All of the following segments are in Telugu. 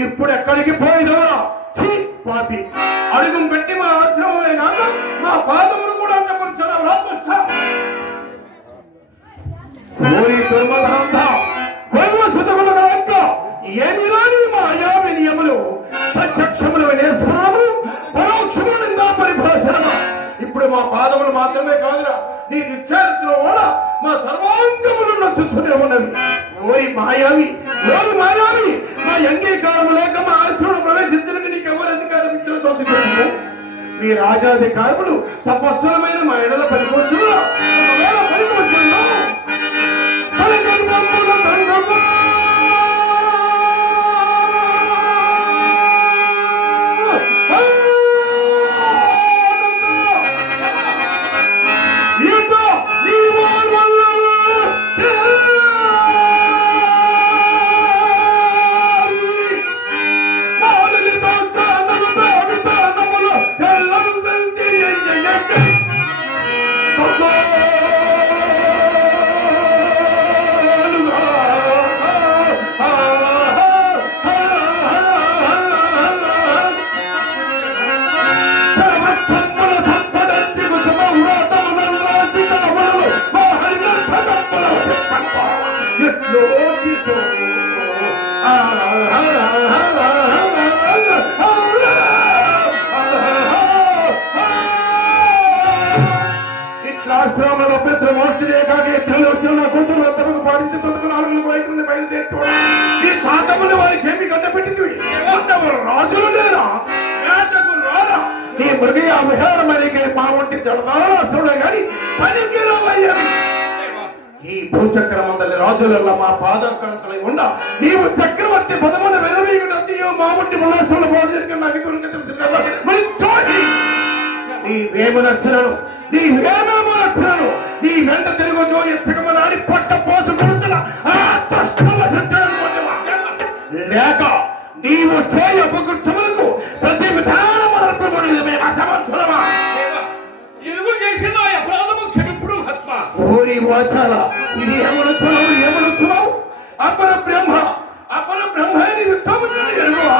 ఇప్పుడు ఎక్కడికి పోయిదవరా పాపి అడుగు పెట్టి మా ఆశ్రమమే కాక మా పాదములు కూడా దుర్మదంత వైవసుతముల ఏమి రాని మా అయామి నియములు ప్రత్యక్షములు నేర్పురాము పరోక్షమునంగా పరిభాషణ ఇప్పుడు మా పాదములు మాత్రమే కాదురా నీ నిశ్చరిత్ర కూడా మా సర్వాంగములు నచ్చుతూనే ఉన్నవి. ఓరి మాయావి మా అంగీకారము లేక మా ఆశ్రమం ప్రవేశించడానికి నీకు ఎవరు అధికారం ఇచ్చిన మీ రాజాధికారములు తపస్సులమైన మా ఎడల పనికొచ్చును. ఒకవేళ పనికొచ్చును ఆశ్రమంలో పెద్ద మోర్చులే కాక ఎత్తులు వచ్చిన నా కూతురు వద్దకు పాడించి 4 బయట బయలుదేరి ఈ కాంతములు వారికి ఏమి కట్టబెట్టింది రాజులు లేరా వేటకు రారా నీ మృగయ విహారమనికి మా వంటి జలదారా చూడ గాని పనికి రావయ్యా. ఈ భూచక్రమందలి రాజులలో మా పాదకంకలై ఉండ నీవు చక్రవర్తి పదమున వెరవీగుటో మా వంటి మనసుల బాధ్యత నాకు నీవేమి నచ్చినను నీ వెంట తిరుగుతూ ఎచ్చకమని పొట్ట పోసు కొడుతున్న లేక నీవు చేయ ఉపకృత్యములకు ప్రతి విధానం అసమర్థులమా ఎలుగు చేసిన అపరాధము క్షమింపుడు ఆత్మ. ఓరి వాచాల ఇది ఏమనుచున్నావు అపర బ్రహ్మ నీవు సముద్రం ఎరుగువా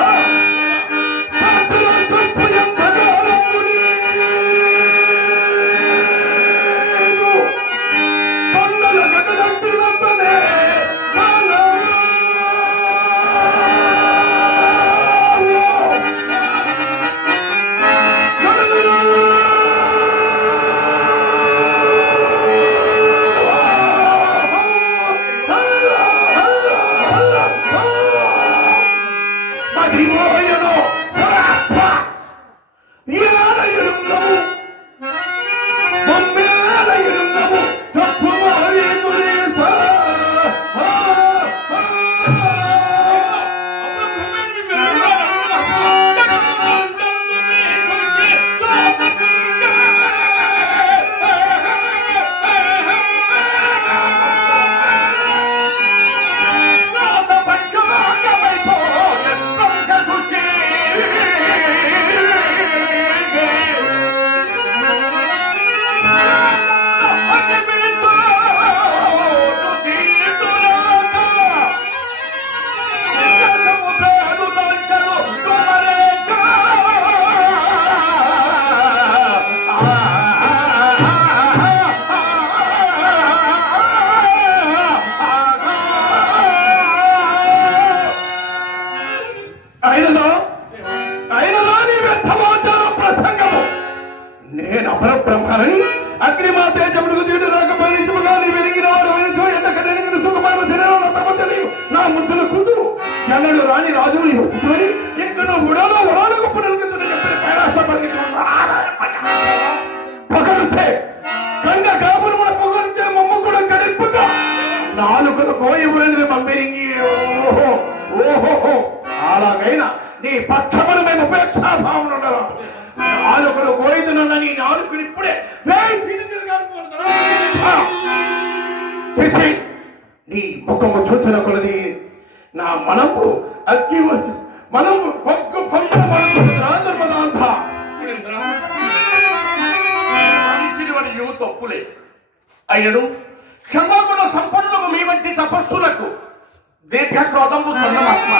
నేను అపరబ్రహ్మని అగ్ని మా తేజముడుకు తీడు రాకపోయినగా నీ వెలిగిన వాడు వెనుకో ఎంతకని సుఖమైన శరీరం తెలియదు నా ముద్దుల కూతురు ఎన్నడు రాని రాజు నీ వచ్చుకొని ఇంకా నువ్వు ఉడాలకు పునరుద్ధరణ చెప్పిన పైరాష్ట్రపతి పొగరుతే కంగ కాపురు మన పొగరుతే మమ్మ కూడా కడిపుతా నాలుగులు కోయి ఊరినది పంపిరింగి ఓహో అలాగైనా నీ పక్షములు మేము ఉపేక్షాభావం ఉండాలి. నాలుగులు కోయితున్న నీ నాలుగులు ఇప్పుడే నీ ముఖము చూచిన కొలది నా మనము అగ్గి వసు మనం పక్కు పంప ధర్మదాంత వాడి యువ తప్పులే అయినను క్షమాగుణ సంపన్నులకు మీ వంటి తపస్సులకు దీర్ఘ క్రోధము సన్నమాత్మ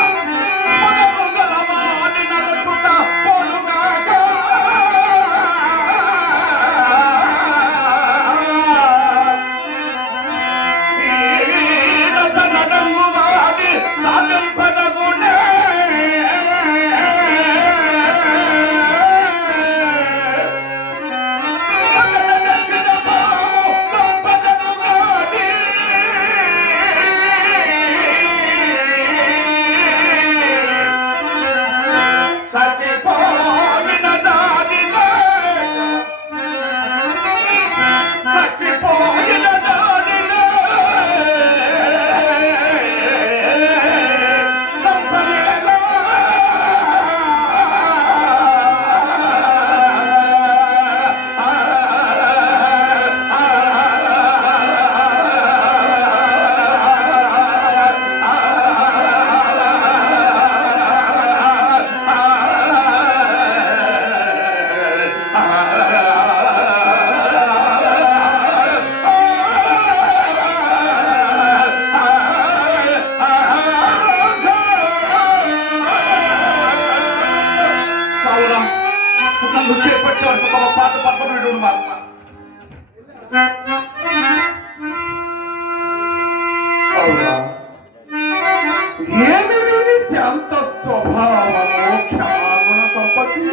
ఏమి వీని శాంత స్వభావము క్షమాగుణ సంపత్తి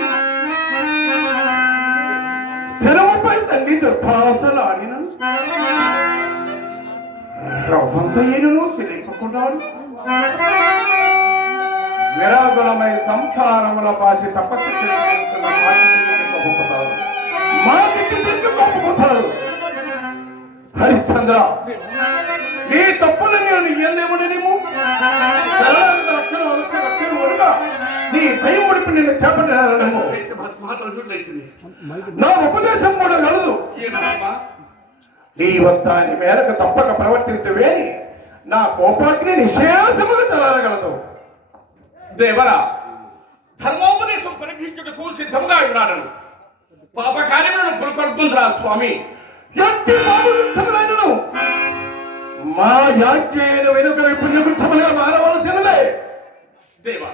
శరముపై తల్లి దుర్భాషలు ఆడిన రవ్వంత ఏనును చెలింపుకున్నాడు విరాగులమై సంసారముల భాష తపస్సు చేస్తున్న మా దిక్కు గొప్పతారు హరిశ్చంద్ర నీ తప్పులు నేను ఏమేమో నీ భయం ఉడిపి నిన్ను చేపట్టాను నా ఉపదేశం కూడా కలదు నీ వద్దాని మేరకు తప్పక ప్రవర్తించవేని నా కోపాగ్ని నిశ్చేసముగా చలారగలదు దేవరా ధర్మోపదేశం పరీక్షించుటకు సిద్ధంగా ఉన్నాడు పాప కార్యములను పురుకొల్పుతుందిరా స్వామి ఎట్టి బాబు మా యాజ్ఞను వెనుక పుణ్యవృక్షములుగా మారవలసినదే దేవా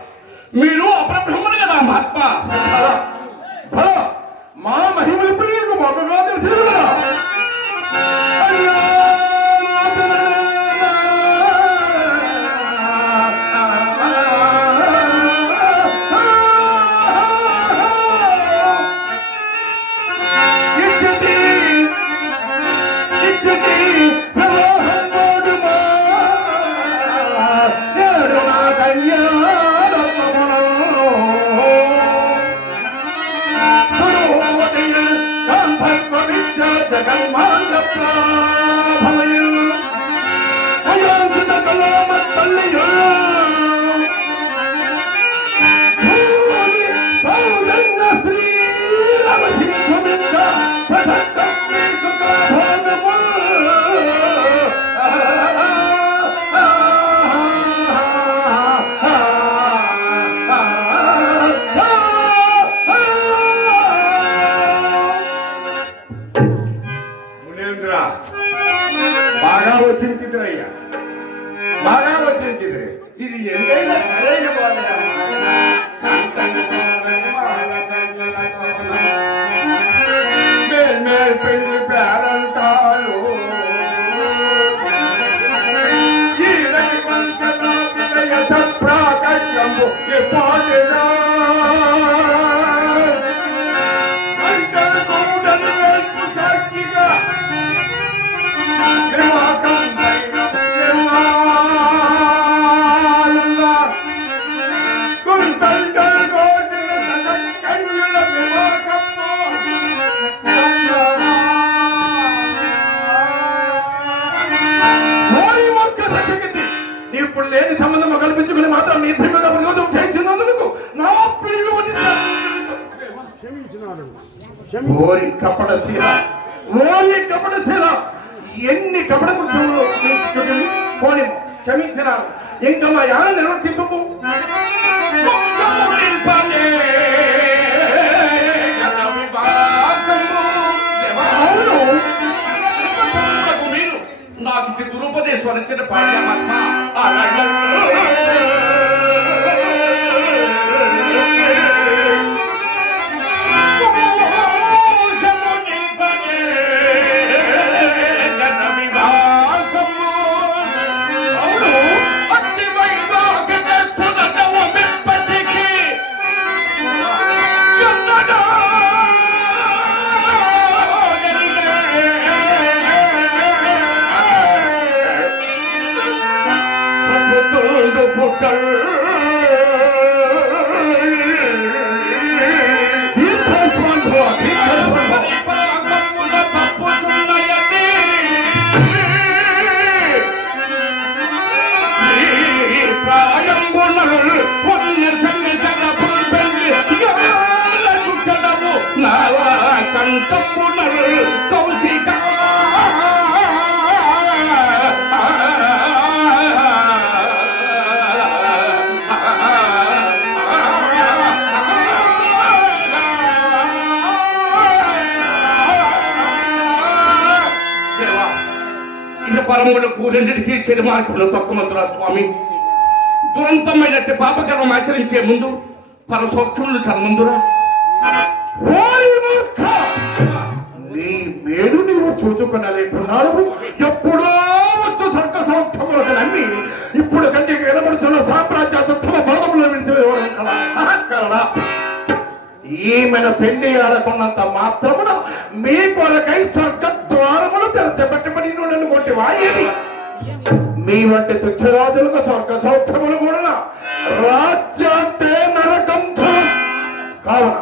మీరు అపరబ్రహ్మను కదా మహాత్మా మా మహిమలు నీకు మొదగా తెలిసిన బాగా వచ్చిందిరయ్యా బాగా వచ్చింది ఇది ఎంతైనా సరైన మేల్ పెళ్లి పేరంటారు ఈ ప్రాకట్యము ఎప్పుడు సాక్షిగా ఇప్పుడు లేని సంబంధం కల్పించుకుని మాత్రం నిర్భయంగా ప్రయోజనం చేసినందుకు నా పిడుగు ఓరి కపటశీల ఓరి కపటశీల ఎన్ని కపట కృత్యములు పోని క్షమించినారు. ఇంకా మా యాన నిర్వర్తించుకు అవును. మీరు నాకు ఇది దురుపదేశం వచ్చిన పాఠ్యమాత్మ పరములకు రెండింటికి చెడు మార్గంలో తొక్కమంతురా స్వామి. దురంతమైనట్టు పాపకర్మం ఆచరించే ముందు పరసోక్షములు చర్మందురా. నీ మేలు నీవు చూచుకునలేకున్నావు. ఎప్పుడో వచ్చు సర్క సౌఖ్యములకు నమ్మి ఇప్పుడు కంటికి వినబడుతున్న సామ్రాజ్యోత్తమ భాగంలో విడిచివేయగలరా? ఈమెను పెళ్లి ఆడకున్నంత మాత్రమున మీ కొరకై స్వర్గ ద్వారములు తెరచబెట్టబడి నన్ను కొట్టి వాయేది. మీ వంటి తుచ్చరాజులకు స్వర్గ సౌఖ్యములు కూడా రాజ్యాంతే నరకం కావున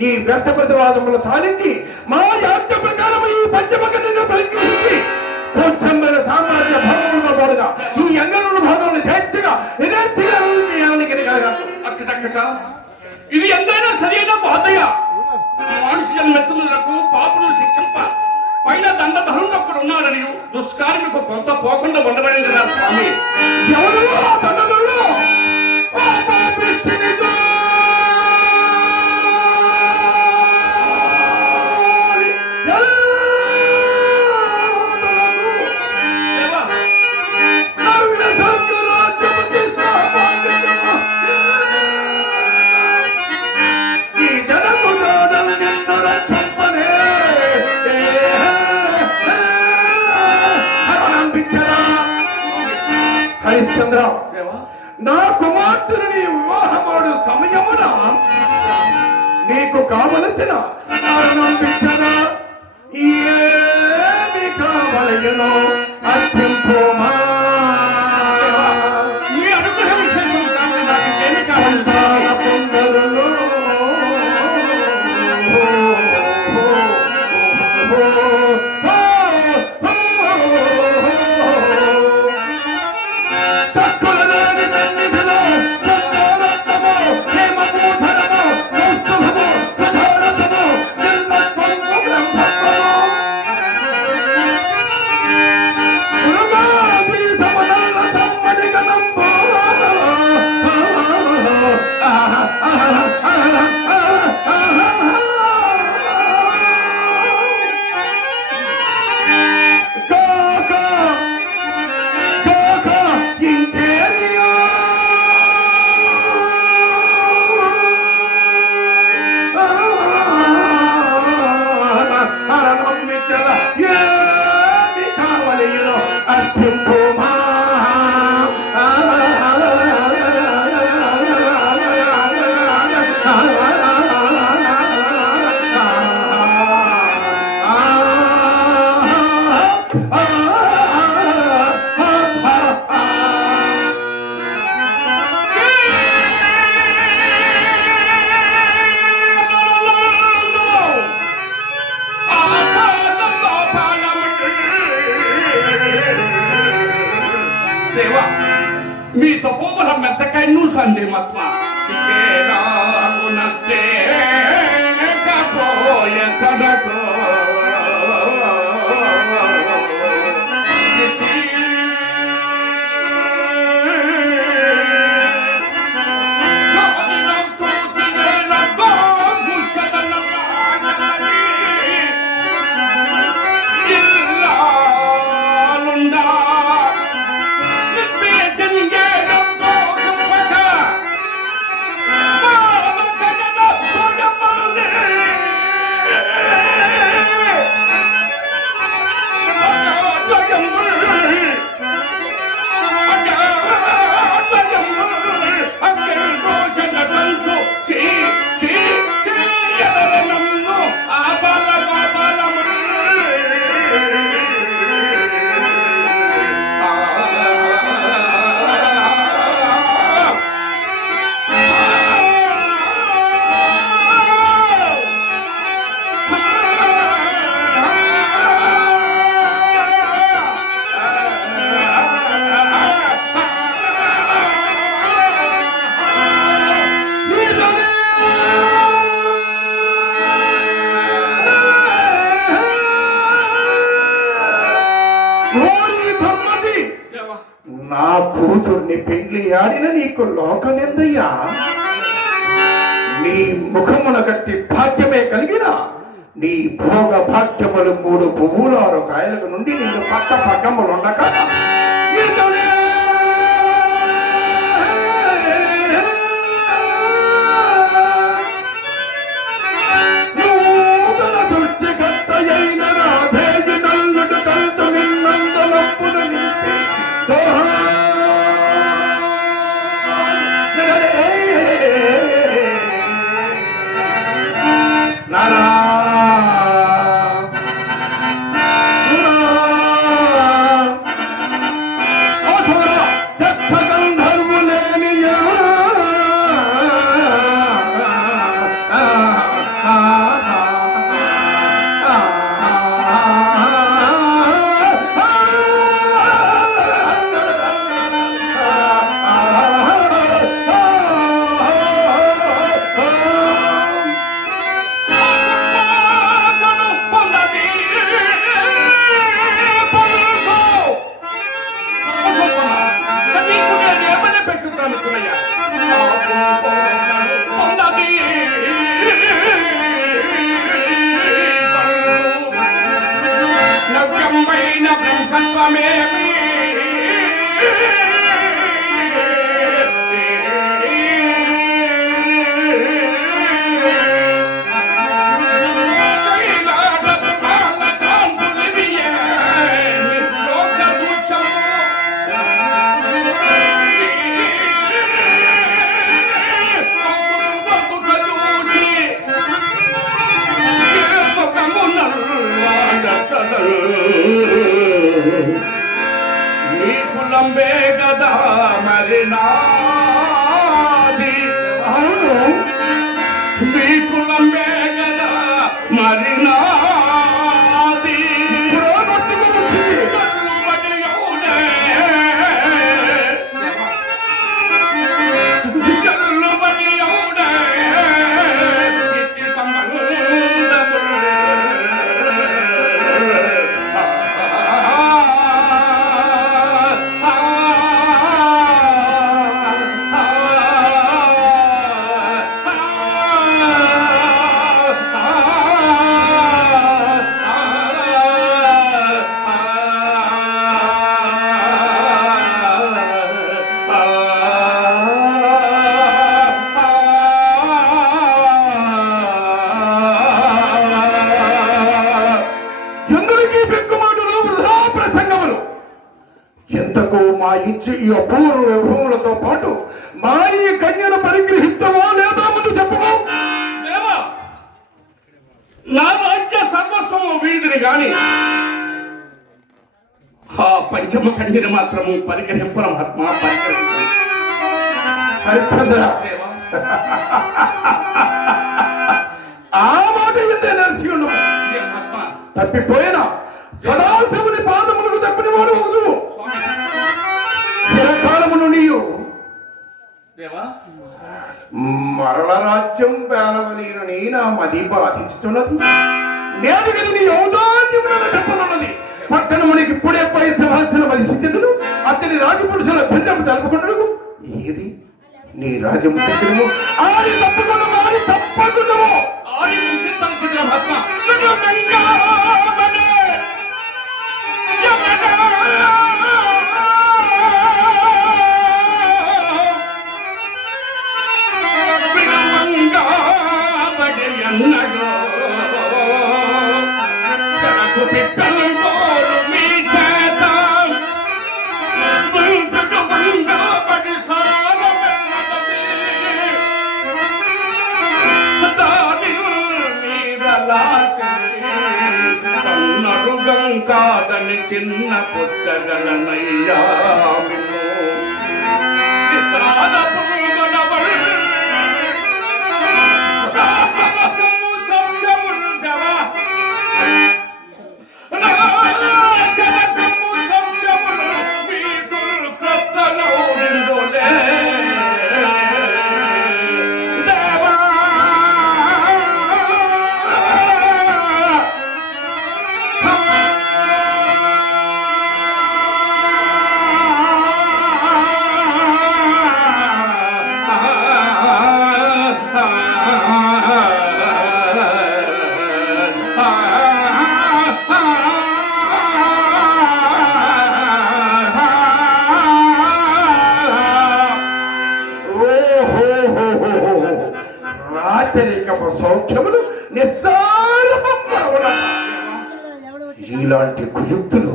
నీ వ్యర్థ ప్రతివాదములు సాధించి మా యాజ్ఞ ప్రకారం ఈ పంచమగతిని ప్రయత్నించి కొంచెమైన సామ్రాజ్య భాగములతో పాటుగా ఈ అంగనుల భాగములు చేర్చగా ఇదే అక్కడక్కట ఇది ఎంతైనా సరైన బాధయ. మనిషి జన్మెత్తులకు పాపులు శిక్షింప పైన దండధరుడు అక్కడ ఉన్నారని దుష్కార్మికు కొంత పోకుండా ఉండబడింది నా స్వామి. ఎవరు దండధరుడు? హరిశ్చంద్ర, నా కుమార్తెని వివాహమాడు సమయమున నీకు కావలసిన ఆనందించనా ఏమి కావలయనో అర్థింపోమా. మీ అనుగ్రహ విశేషం కానీ నాకు ఏమి కావాలి? పొందరులో మీ తపోబలం మెత్తకైను సందేమత్మ సికేరాగునస్తే కపోయ కనకో ఓరి ధర్మది, దేవా నా కూతుర్ని పెళ్లి ఆడిన నీకు లోకనిందయ్యా. నీ ముఖమున గట్టి భాగ్యమే కలిగిన నీ భోగ భాగ్యములు 3 పువ్వులు 6 కాయలకు నుండి నిన్ను పక్క పక్కములు ఉండక నూతన సృష్టికర్తయైన రాధేజి నల్లుడు కలుతు నిన్నందులప్పులు నింపి నారా కులంబే గదా మరి నాది. అవును, మీ కులంబే గదా మరి నాది. చల్లుబడి అవునే చల్లుబడి అవునే ఇట్టి సంబంధము ఎందరికీ పెక్కుమాటలు వృధా ప్రసంగములు. ఎంతకు మా ఇచ్చి ఈ అపూర్వ విభవములతో పాటు మా ఈ కన్యను పరిగ్రహిస్తావో లేదా ముందు చెప్పుకో. దేవా, నా రాజ్య సర్వస్వము వీధిని గాని ఆ పంచమ కన్యను మాత్రము పరిగ్రహింపడం ఆత్మ పరిగ్రహింపడం. హరిశ్చంద్ర, దేవా ఆ మాట ఎంతే నడిచి ఉండము. ఆత్మ తప్పిపోయిన సదాశివుని పాదములకు తప్పిన వాడు వద్దు. చిరకాలమును నీయు దేవా మరల రాజ్యం పేలవలేనని నా మది బాధించుతున్నది. నేడు గది నీ ఔదార్యములను చెప్పనున్నది. పట్టణమునికి ఇప్పుడే పై సింహాసన వధించును అతని రాజపురుషుల భిన్నము జరుపుకుంటున్నాడు. ఏది నీ రాజ్యము చెప్పినము ఆడి తప్పకుండా ఆడి తప్పకుండాము. ఆడి నుంచి తలచిన ఆత్మ అన్నడు సరకు పిప్పలు మీ చేత బడి సారమన్నది దాని తన్నడుగం కాదని చిన్న పుచ్చగలనయ్యా ఇలాంటి కుయుక్తులు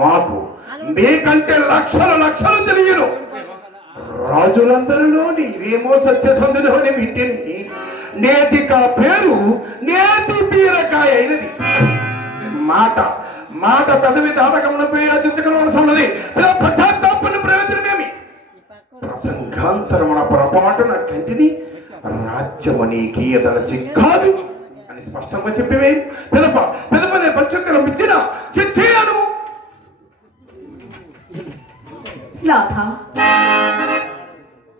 మాకు మీకంటే లక్షలు తెలియను. రాజులందరిలో నీవేమో సత్యసంధులోని బిడ్డని. నేటికా పేరు నేతి బీరకాయ అయినది. మాట పెదవి దాటకములపై అత్యుత్తకం ఉన్నది. పశ్చాత్తాపన ప్రయోజనమేమి? ప్రసంగాంతరమున పొరపాటునట్లంటిది రాజ్యము నీకి ఎదలచి కాదు అని స్పష్టంగా చెప్పివే. పెదప నేను పచ్చక్కరం ఇచ్చిన చేయను. నాథ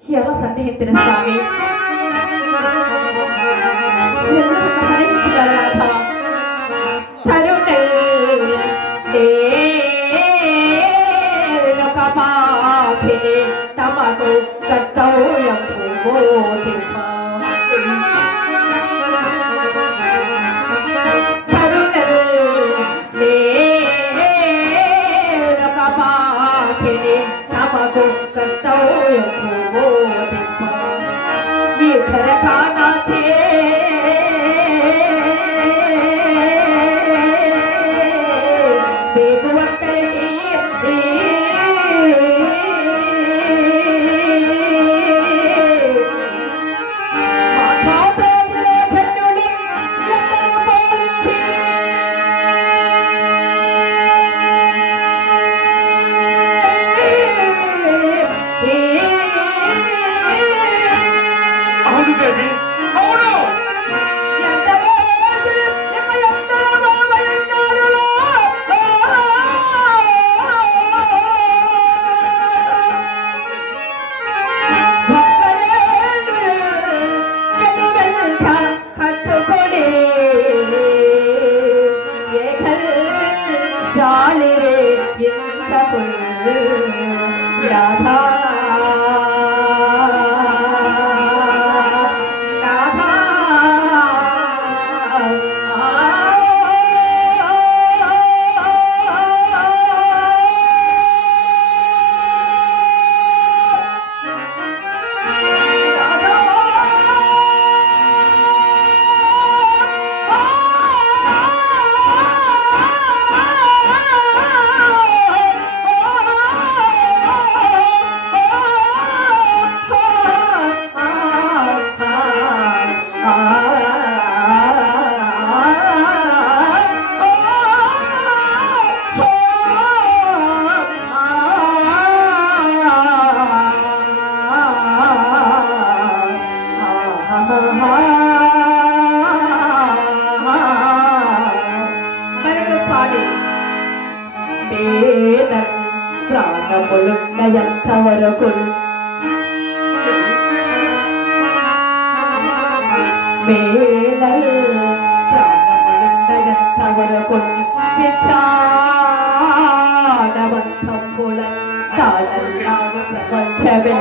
ఎలా సందేహించిన స్వామి తమకు కర్తవ్యం ప్రాణములున్నయంతవరకు ప్రాణములున్నయంతవరకు విచారవంతంబుల కాడల్లాగు ప్రపంచమే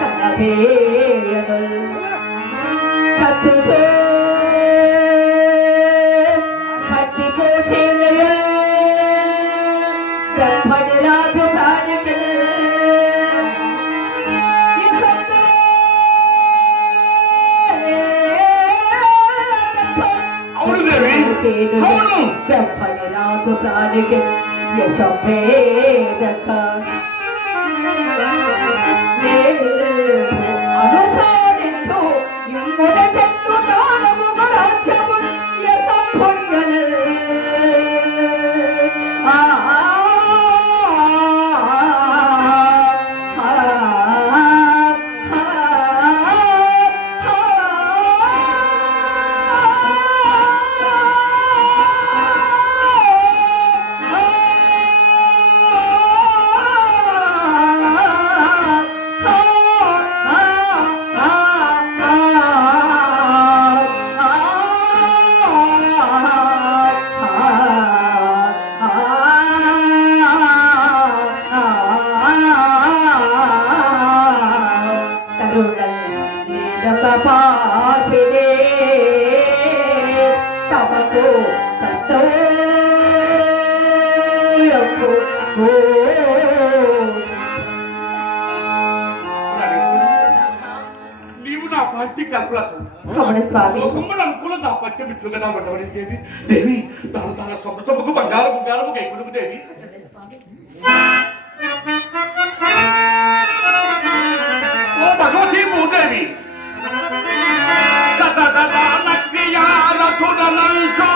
కనవేయను చచ్చుతో బ్రహ్మణరాజు ప్రాణికి యశోపేదక అనుసారించు ఇమ్ముడ చెట్టు తాళము రాజ్యము యశంభుంగల బుద్ధి కల్పలతో అవును స్వామి. లోకమును అనుకున్న దాపత్య మిత్రులుగా ఉండవని దేవి దేవి తన సమృద్ధముకు బంగారము గైకుడుకు దేవి. ఓ భగవతి భూదేవి సతదాన క్రియారతుడనంచో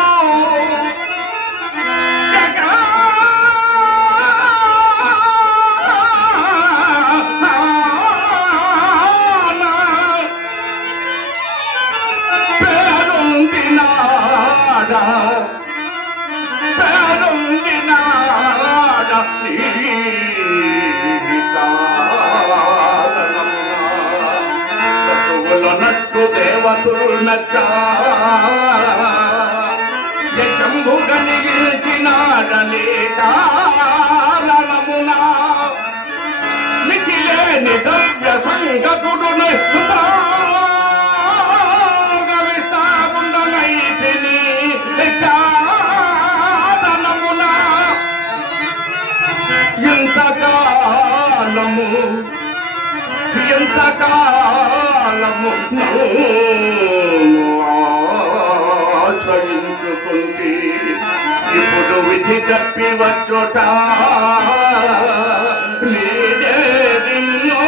శంభుగని గెలిచినాడలేకాలమునా మితిలేని ద్రవ్య సంగతుడుని విస్తాగుండనైతిని కారణమునా ఎంతకాలము ఆశ్రయించుకుంటే ఇప్పుడు విధి తప్పి వచ్చుట లేదేదిన్నో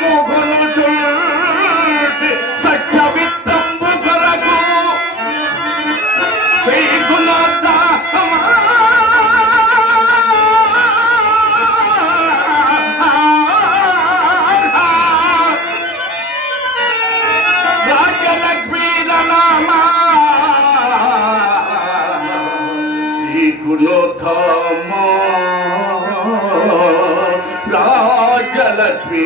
ముగులు చూసి సత్య విత్తంబు కొరకు రాజలక్ష్మి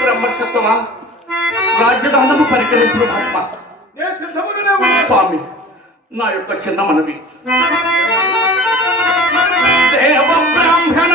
బ్రహ్మసత్వమా రాజ్యదానము పరికరింపుడు మహాత్మ. స్వామి నా యొక్క చిన్న మనవి దేవ బ్రాహ్మణ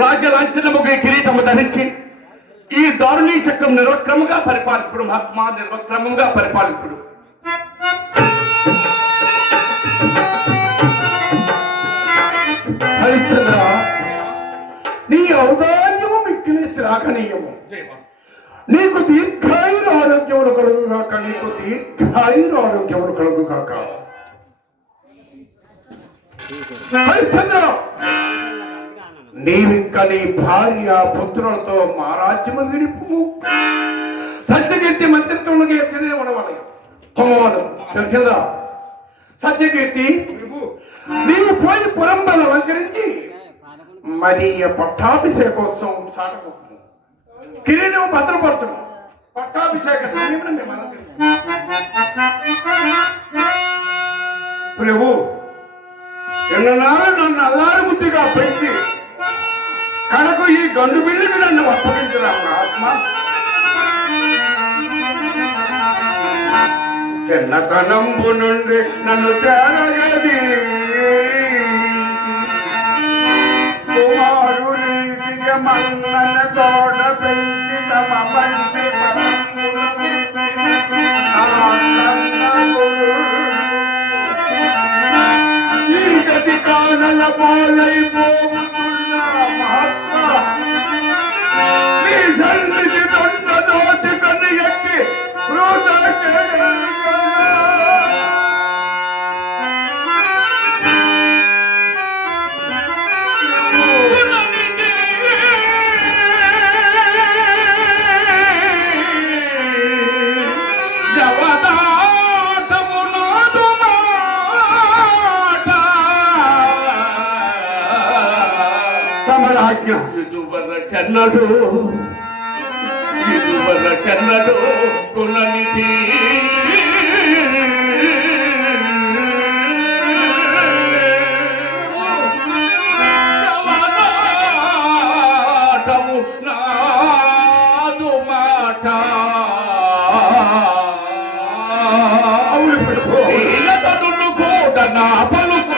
రాజ్యలాంఛనముగా కిరీటము ధరించి ఈ దారుణీ చక్రం నిర్వక్రముగా పరిపాలింపుడు మహాత్మా, నిర్వక్రమంగా పరిపాలింపుడు. హరిశ్చంద్ర, నీ ఔదార్యము మిక్కిలి శ్లాఘనీయము. నీకు దీర్ఘాయుర ఆరోగ్యములు కలుగు కాక, నీకు దీర్ఘాయుర ఆరోగ్యములు కలుగు కాక. హరిశ్చంద్ర, నీవింక నీ భార్య పుత్రులతో మా రాజ్యము విడిపు. సత్యకీర్తి మంత్రిత్వంలోకి ఎత్తనే ఉండవాలి. తెలిసిందా సత్యకీర్తి? నీవు పోయి పురంబల అలంకరించి మరి పట్టాభిషేకోత్సవం సాగబోతుంది. కిరీటం భద్రపరచము. పట్టాభిషేక సమయంలో మేము ప్రభు ఎన్ననాడు నన్ను అల్లారు బుద్ధిగా పెంచి కనుక ఈ గండు బిల్లుకి నన్ను అప్పగించిన ఆత్మ చిన్నతనంబు నుండి నన్ను చేరగది కుమారుని మన్నన తోడ పెంచి తమ మంచి ఈ గతి ఆజ్ఞ. ఇదువరకెన్నడూ కులనిధి నాదు మాట ఈలతను కూడా నా పలుకు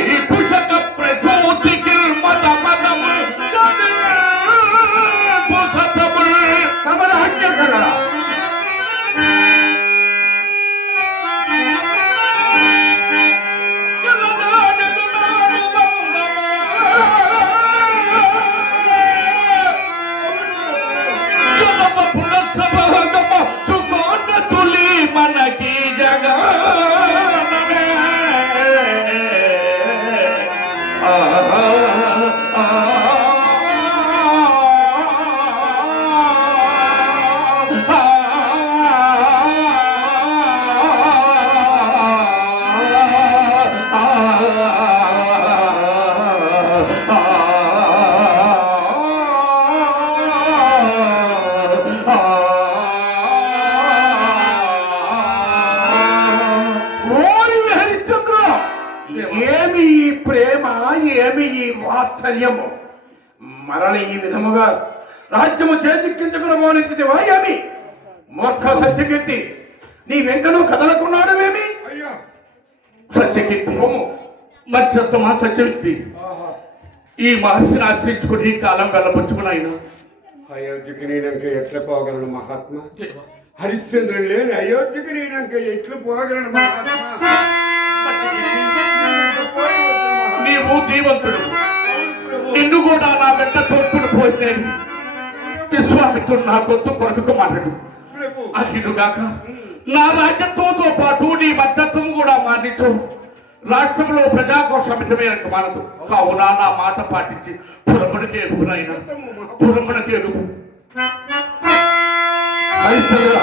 ఈ కుశక ప్రసూతికి మత మతము తమర ఆజ్ఞ కదా. మనకి జగా ఏమి ఈ ప్రేమ, ఏమి ఈ వాత్సల్యము? మరల ఈ విధముగా రాజ్యము చేజిక్కించుకుని మోనించితివా ఏమి? మూర్ఖ సత్యకీర్తి, నీ వెంకను కదలకున్నాడమేమి? సత్యకీర్తి మధ్యత్తమా సత్యవక్తి ఈ మహర్షిని ఆశ్రయించుకుని ఈ కాలం వెళ్ళబుచ్చుకున్నాయినా అయోధ్యకి నేనంక ఎట్లా పోగలను మహాత్మా? హరిశ్చంద్రుడు లేని అయోధ్యకి నేనంక ఎట్లు పోగలను మహాత్మా? నీవు దీవంతుడు, నిన్ను కూడా నా వెంట తోడుకుని పోయినేది విశ్వామిత్రుడు నా గొంతు కొరకు మాట్లాడు. అదిగాక నా రాజ్యత్వంతో పాటు నీ మద్దత్వం కూడా మానించు. రాష్ట్రంలో ప్రజాకోశమితమే మానదు. కావున నా మాట పాటించి పురముడికి ఎరుగునైనా పురముడికి ఎరుగు. హరిశ్చంద్ర,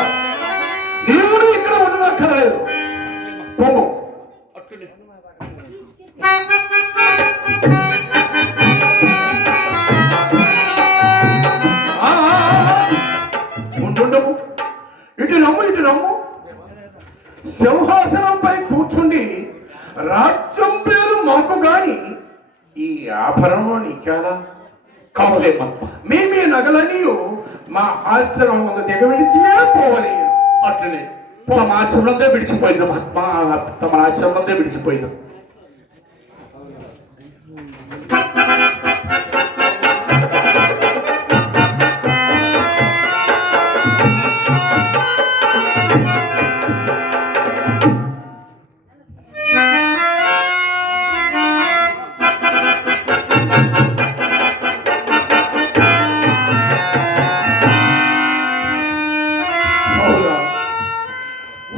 నీవు ఇక్కడ ఉండనక్కర్లేదు. పోము. ఉండుండము, ఇటు నమ్ము, ఇటు నమ్ము. సింహాసనంపై కూర్చుండి రాజ్యం పేరు మాకు గాని ఈ ఆభరణం నీకేలా కావలేమమ్మ. మీ నగలని మా ఆశ్రమం దిగవిడిచి పోవలేదు. అట్లనే తమ ఆశ్రమంలో విడిచిపోయింది మహాత్మా, తమ ఆశ్రమంలో విడిచిపోయింది.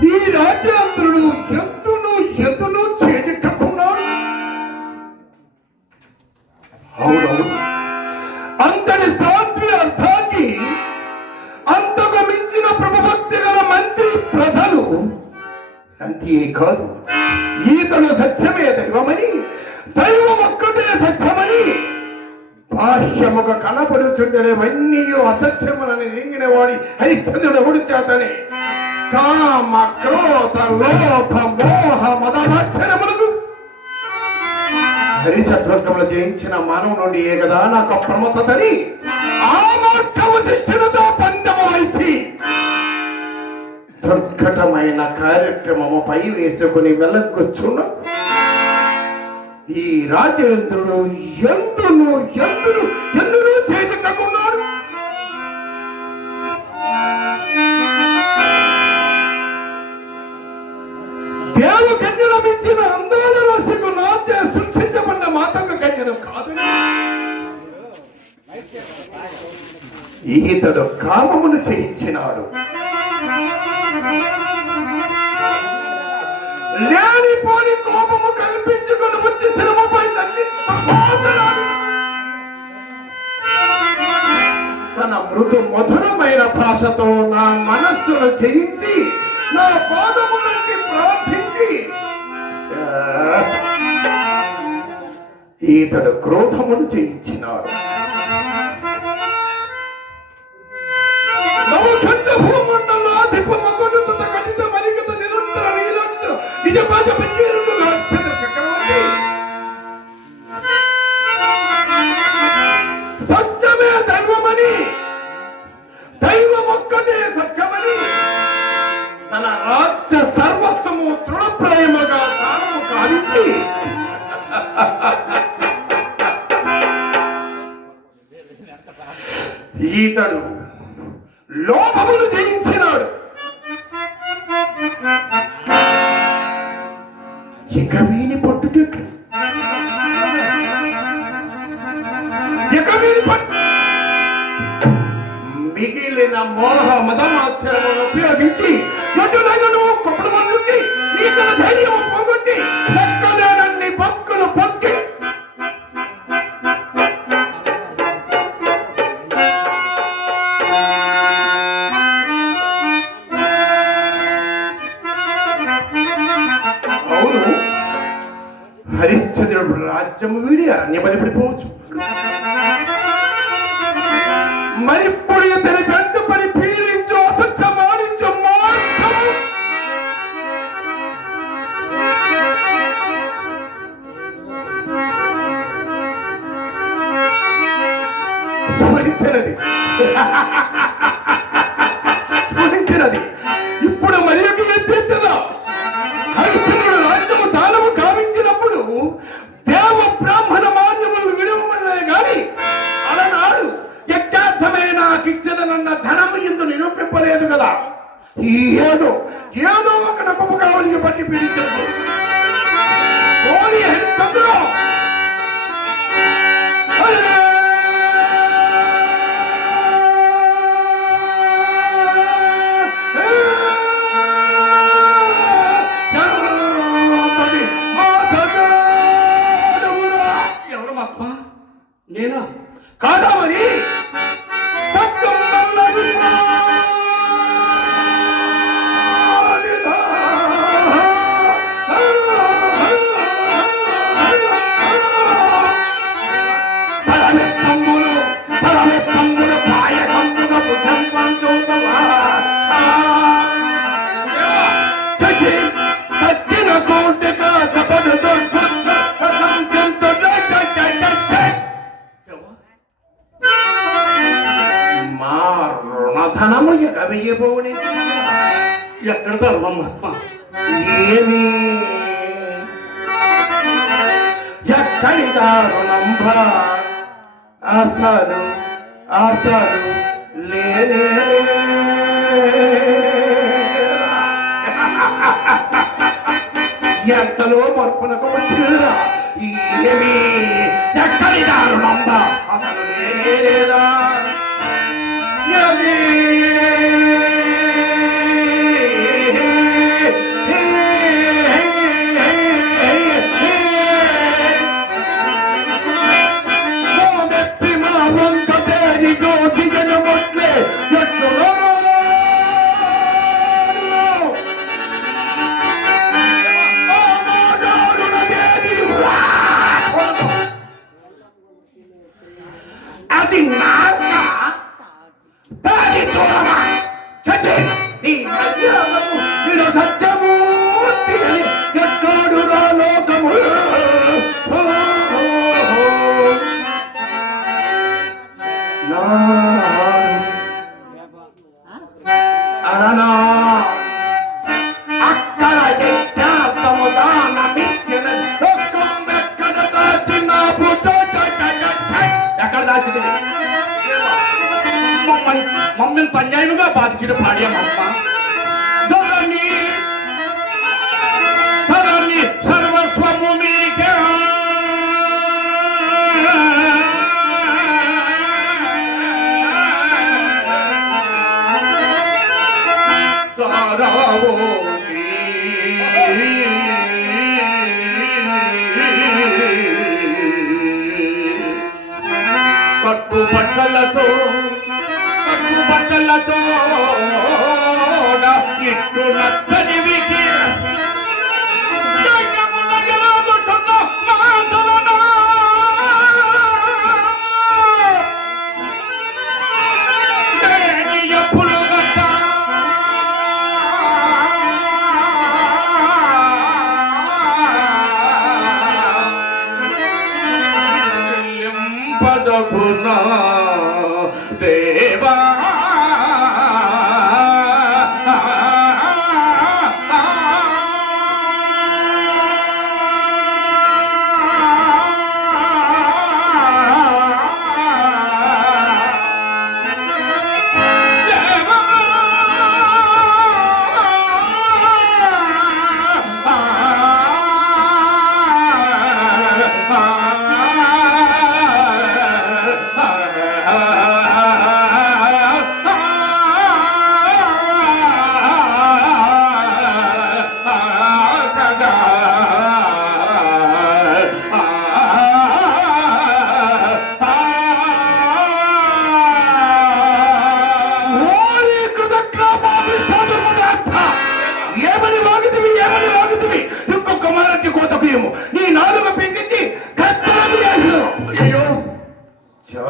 ఈ రాజ్యాంధ్రుడు ఎందును చేజిట్టుకున్నాడు. అవునవును, అంతటి సాత్వి అర్థాన్ని అంతకు మించిన ప్రభుభక్తి గల మంత్రి ప్రజలు అంతే కాదు, ఈతడు సత్యమే దైవమని, దైవం ఒక్కటే సత్యమని బాహ్యముగా కనపడుచుండేవన్నీ అసత్యములని రింగిన వాడి హరిశ్చంద్రుడు ఒడి చేతనే కామ క్రోధ లోభ మోహ మదమాశ్చర్యములకు హరిశత్రుత్వములు జయించిన మానవు నుండి ఏ కదా నాకు అప్రమత్తతని ఆ మార్గము శిక్షణతో పందము వైచి దుర్ఘటమైన కార్యక్రమముపై వేసుకుని వెలగొచ్చున్న ఈ రాజేంద్రుడు ఎందును చేజెక్కకున్నాడు. దేవు కన్యల మించిన అందాల రాశికు నాచే సృష్టించబడిన మాతంగ కన్యను కాదు. ఈతడు కామమును చేయించినాడు. లేనిపోని కోపము కల్పించుకొని వచ్చి శ్రమపై తల్లి తన మృదు మధురమైన భాషతో నా మనస్సును జయించి నా పాదములకి ప్రార్థించి ఈతడు క్రోధమును జయించినాడు. నవఖండ భూమండలాధిపమకుడు తత కటిత మణికత నిరంతర నీలోచిత నిజపాజ పంచేరుడుగా చంద్ర చక్రవర్తి సత్యమే దైవమని, దైవమొక్కటే సత్యమని తన రాజ్య సర్వస్వము తృణప్రాయముగా తాను కావించి ఈతడు లోభమును జయించినాడు. ఇక వీని పట్టుటెట్లు, ఇక వీని పట్టు మిగిలిన మోహ మదమాత్రములను ఉపయోగించి ఎటునైనను కొప్పుడు మందుండి ఈతల ధైర్యము పోగొట్టి ఎక్కలేనన్ని పక్కులు పొక్కి అవును, హరిశ్చంద్రుడు రాజ్యము వీడి అరణ్య బలిపడిపోవచ్చు. మరిప్పుడు ఇతని వెంటపడి పీడించు అసత్యమాడించు మార్గము స్మరించినది స్మరించినది. ఇప్పుడు మరి ఒక ఎత్తెత్తదా హరిశ్చంద్రుడు రాజ్యము దానము కావించినప్పుడు దేవ బ్రాహ్మణ మాన్యములు విడవమనే గాని అలనాడు యజ్ఞార్థమే నాకిచ్చదనన్న ధనము ఇందు నిరూపింపలేదు కదా. ఏదో ఏదో ఒక నమ్మకం కావలికి పట్టి పీడించదు. హరిశ్చంద్రుడు ఎవరమ్మా? నేనా? కాదా మరి ధనము ఎగవేయబోని ఎక్కడ ధర్మమ్మ? ఏమి ఎక్కడి దారుణంభ అసలు అసలు లేనే ఎంతలో మర్పునకు వచ్చిరా. ఏమి ఎక్కడి దారుణంభ అసలు లేనే లేదా. అది నాక దాని దూరమా చచ్చి నీ మధ్యము నిడు సత్యమూర్తి అని ఎక్కడు లోకము అరనా అక్కడ యజ్ఞార్థము దానమిచ్చిన ఎక్కడ దాచిన పుట్ట ఎక్కడ దాచింది? మమ్మల్ని అన్యాయంగా బాధించిన పాడ్యమమ్మ. ధరణి ధరణి సర్వస్వము మీకే కట్టుబట్టలతో ఇట్టు నచ్చనివికి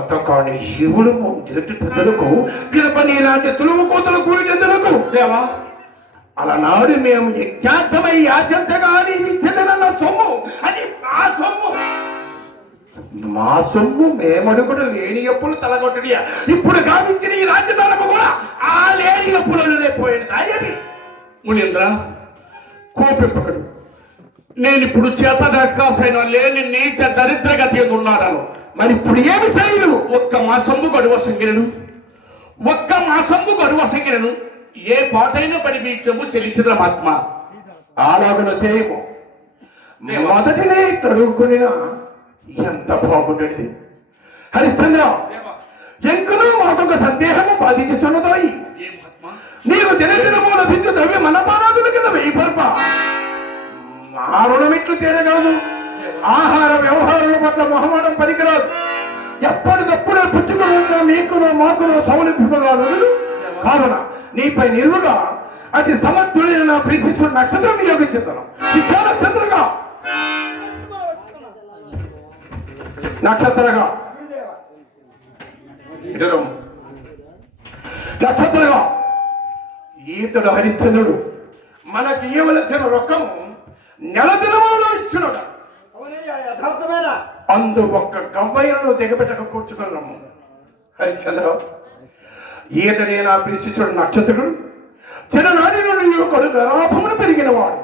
చేత కాని శివుడు చెట్టు తెదలకు పిలపని ఇలాంటి తులువు కోతలు కూడినందులకు దేవా అలనాడు మేము యజ్ఞార్థమై యాచించగా ఇచ్చేదన్న సొమ్ము అది మా సొమ్ము మేమడుగుడు లేని ఎప్పుడు తలగొట్టడియా ఇప్పుడు గావించిన ఈ రాజధానము కూడా ఆ లేని ఎప్పుడునే పోయింది అయ్యది మునీంద్ర కోపిప్పకడు నేను ఇప్పుడు చేతనైన లేని నీచ దరిద్రగతి ఉన్నాను. మరి ఇప్పుడు ఏమి శైలు ఒక్క మాసంబు గడువ సంగిరను ఏ పాటైన పడి మీ చెంబు చెల్లించిన ఆత్మ ఆలోచన చేయము మొదటినే తడుగుకుని ఎంత బాగుండేది హరిశ్చంద్ర ఎంకును మాకొక సందేహము బాధించున్నదాయి నీకు దినదినము లభించు ద్రవ్య మనపానాదుల కింద వెయ్యి పర్ప మా రుణమిట్లు తీరగలదు ఆహార వ్యవహారాల పట్ల మొహమాటం పనికిరాదు ఎప్పటికప్పుడే పుచ్చుకున్న మీకును మాకును సౌలభ్యముగాను కావున నీపై నిలువుగా అతి సమర్థుడైన నా ప్రీతిస్తున్న నక్షత్రం నియోగించుతాను శిక్షా నక్షత్రగా ఈతడు హరిశ్చంద్రుడు మనకి ఇవ్వవలసిన రొక్కము నెల దినములో ఇచ్చినట అందు ఒక్క గవ్వైనను దిగబెట్టక కూర్చుకున్నాము హరిశ్చంద్ర ఈతడే నా ప్రీతిస్తున్న నక్షత్రుడు చిన్ననాటి నుండి యువకుడు గరాభమును పెరిగినవాడు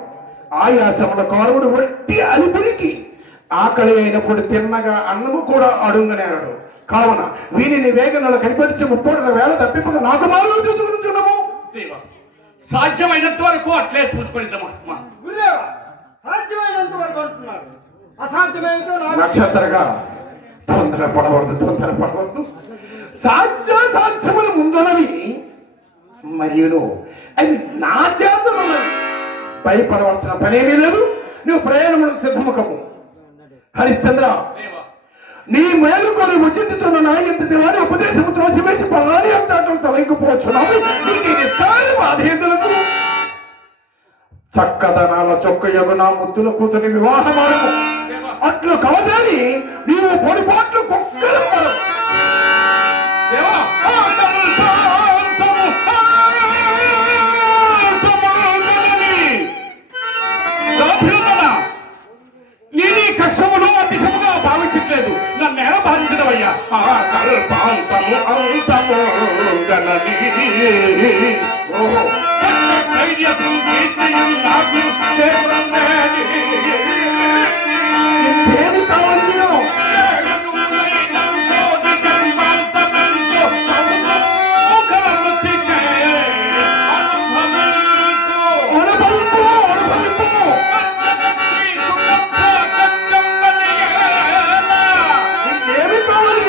ఆయాసముల కారుడు వట్టి అలిపిరికి ఆకలి అయినప్పుడు తిన్నగా అన్నము కూడా అడుంగనేరడు కావున వీరిని వేగనలు కనిపరిచి 30 వేల తప్పిపోక నాకు మాలు చూసుకుంటున్నాము సాధ్యమైనంత వరకు అట్లే చూసుకొని నక్షత్రగా తొందరపడవద్దు సాధ్యములు ముందున్నవి మరియు అవి నా చేతులున్నవి భయపడవలసిన పనేమీ లేదు నువ్వు ప్రయాణములకు సిద్ధముఖము హరిశ్చంద్ర నీ మేలుకొని ఉచితున్న నాయంతటి వారి ఉపదేశము త్రోసివేసి పలాని అంటాటం తొలగిపోవచ్చున్నాము నీకు బాధేతులకు చక్కదనాల చొక్కయగు నా ముద్దుల కూతుని వివాహమాడము అట్లు కాదని నీవు పొడిపాట్లు కుక్కలు నేను ఈ కష్టమును అతిశముగా భావించట్లేదు నన్ను ఎలా భావించడమయ్యా కల్పాంతము అంతము ఏమి కావాలి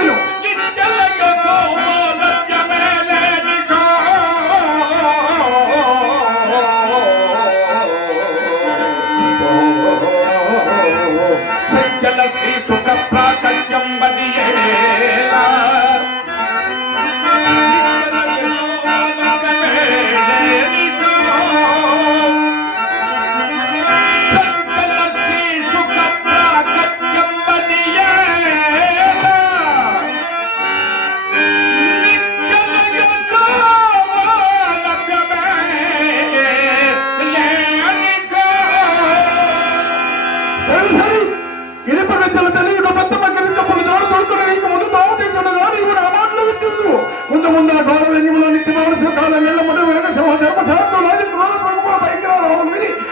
ముందుల గౌరవన్యములో నిత్యమైన కాల నెలముడు వెనక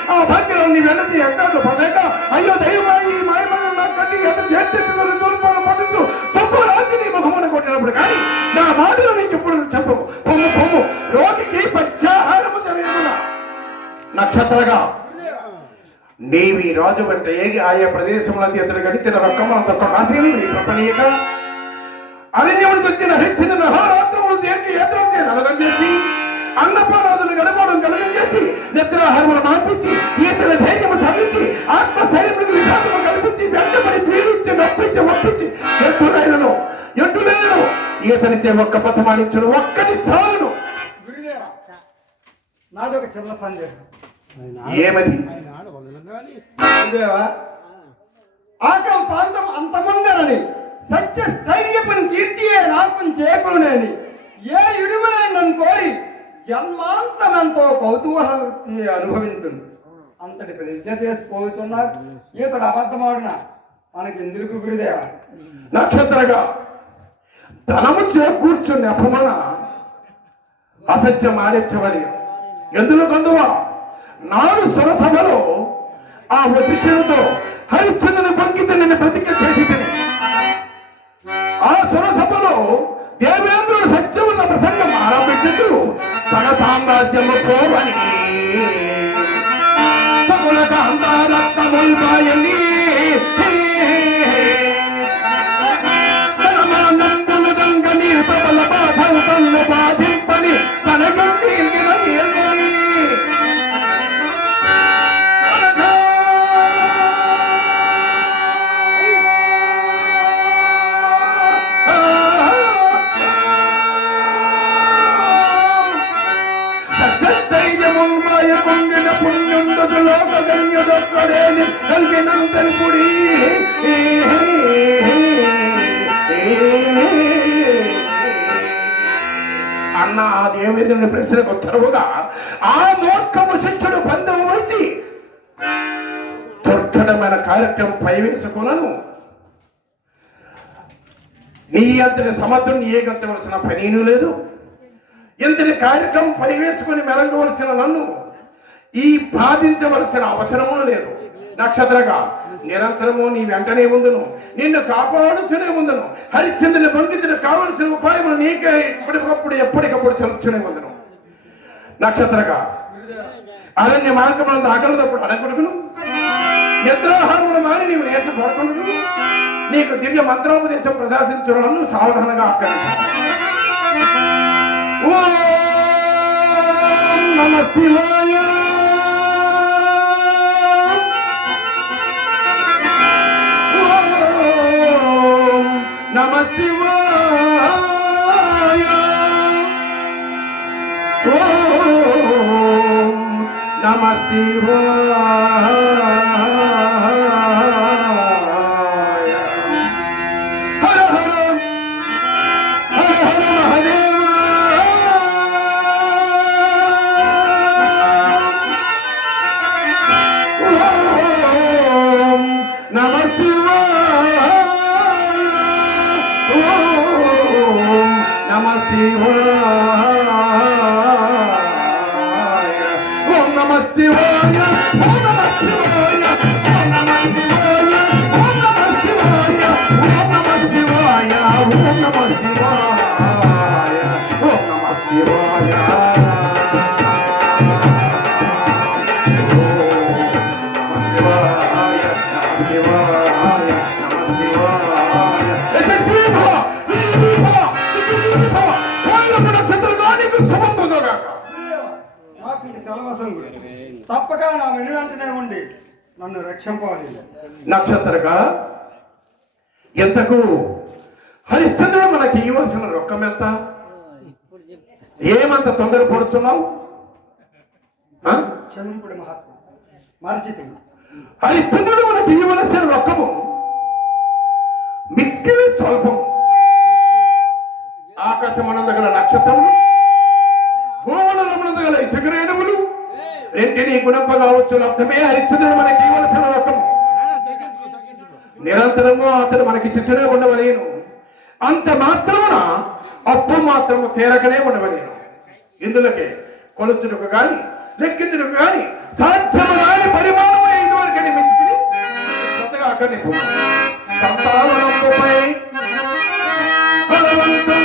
ఆ భాగ్యాన్ని వెనక్కి ఎక్కడ పడక అయ్యో దైవమాయి మాయమని నా కట్టి ఎంత చేర్చేతులను తూర్పాలు పట్టించు తప్పు రాసి నీ ముఖమున కొట్టినప్పుడు కానీ నా మాటలు నీకు ఇప్పుడు చెప్పు పొమ్ము రోగికి పచ్చాహారము చదివిస్తున్నా నక్షత్రగా నీవి రాజు వెంట ఏగి ఆయా ప్రదేశంలో అతడు గడిచిన రొక్కములంత రాశిని నీ ప్రపనీయక అరణ్యముడికి వచ్చిన హెచ్చిన మహారాష్ట్రములు దేనికి ఏత్రం చేయడం చేసి అన్నపానాదులు గడపడం కలగం చేసి నిద్రాహారములు మార్పించి ఈతల ధైర్యము సాధించి ఆత్మస్థైర్యములకు విధానము కల్పించి వెంటబడి పీడించి నొప్పించి ఒప్పించి ఎట్టులైనను ఈతనిచ్చే ఒక్క పథమానించును ఒక్కటి చాలును. నాదొక చిన్న సందేహం. ఏమది? ఆకలి ప్రాంతం అంతమందినని సత్య స్థైర్యపుని కీర్తియే నాకు చేకూరునేని ఏ ఇడుగులే నన్ను కోరి జన్మాంతమెంతో కౌతూహలవృత్తి అనుభవించును అంతటి ప్రతిజ్ఞ చేసిపోతున్నారు ఈతడు అబద్ధమాడిన మనకి ఎందుకు గురుదేవ నక్షత్రగా ధనము చేకూర్చుని అపమన అసత్యం ఆడించవలి ఎందులో కందువా నాడు సురసభలో ఆ వశిష్ఠునితో హరిశ్చంద్రుని పంకిత నిన్ను ప్రతిజ్ఞ చేసి ఆ సురసభలో దేవేంద్రుడు సత్యమున్న ప్రసంగం ఆరంభించు తన సామ్రాజ్యము పోవని సకుల కాంతారక్తముల్బాయని నందుని ప్రబల బాధలు బాధింపని తన గండి కలిగినంతపుడి అన్న ఆ దేవేంద్రుని ప్రశ్నకు ఉత్తరవుగా ఆ మూర్ఖము శిష్యుడు పందెము వచ్చి దుర్ఘటమైన కార్యక్రమం పైవేసుకున్నాను నీ అంతటి సమర్థుని ఏగంచవలసిన పనేనూ లేదు ఇంతటి కార్యక్రమం పైవేసుకుని మెలంగవలసిన నన్ను ఈ బాధించవలసిన అవసరమూ లేదు నక్షత్రగా నిరంతరము నీ వెంటనే ఉందును నిన్ను కాపాడుతూనే ఉందును హరిశ్చంద్రుని బంధించిన కావలసిన ఉపాయములు నీకే ఎప్పటికప్పుడు తెలుస్తూనే ఉందును నక్షత్రగా అరణ్య మార్గములందు ఆకలినప్పుడు అడగొడుకును నిద్రాహారములు మాని నీవు నేర్చ పడకుండా నీకు దివ్య మంత్రోపదేశం ప్రదర్శించడం సావధానంగా ఆకలి ఓం నమ శివాయ నమ శివాయ ఓం నమ శివాయ హర హర హర హర మహాదేవ ఓం నమ శివాయ నమ శివాయ ఓం నమ శివాయ ఓం నమ శివాయ ఓం నమ శివాయ ఓం నమ శివాయ ఓం నమ శివాయ ఓం నమ శివాయ ఓం నమ శివాయ తప్పక నా వెనువెంటనే ఉండి నన్ను రక్షింపాలి నక్షత్రగా ఎంతకు హరిశ్చంద్రుడు మనకి ఇవ్వాల్సిన రొక్కం ఎంత ఏమంత తొందరపడుతున్నావు క్షమింపుడు మహాత్మ మరచితి హరిశ్చంద్రుడు మనకి ఇవ్వవలసిన రొక్కము మిక్కిలి స్వల్పం ఆకాశమనందగల నక్షత్రములు భూమనందగల ఇసుకరేణువులు రెంటిని గుణంపగావచ్చు లబ్ధమే హరిశ్చంద్రుడు మనకి ఇవ్వవలసిన రొక్కము నిరంతరము అతను మనకి చిచ్చునే ఉండవలేను అంత మాత్రమున అప్పు మాత్రము తీరకనే ఉండవలేను ఇందులోకే కొలుచుటకు గాని లెక్కించుటకు గాని సాధ్యము గాని పరిమాణము ఇదివరకని మెచ్చుకుని కొత్తగా అక్కడిని సంతానముపై బలవంతం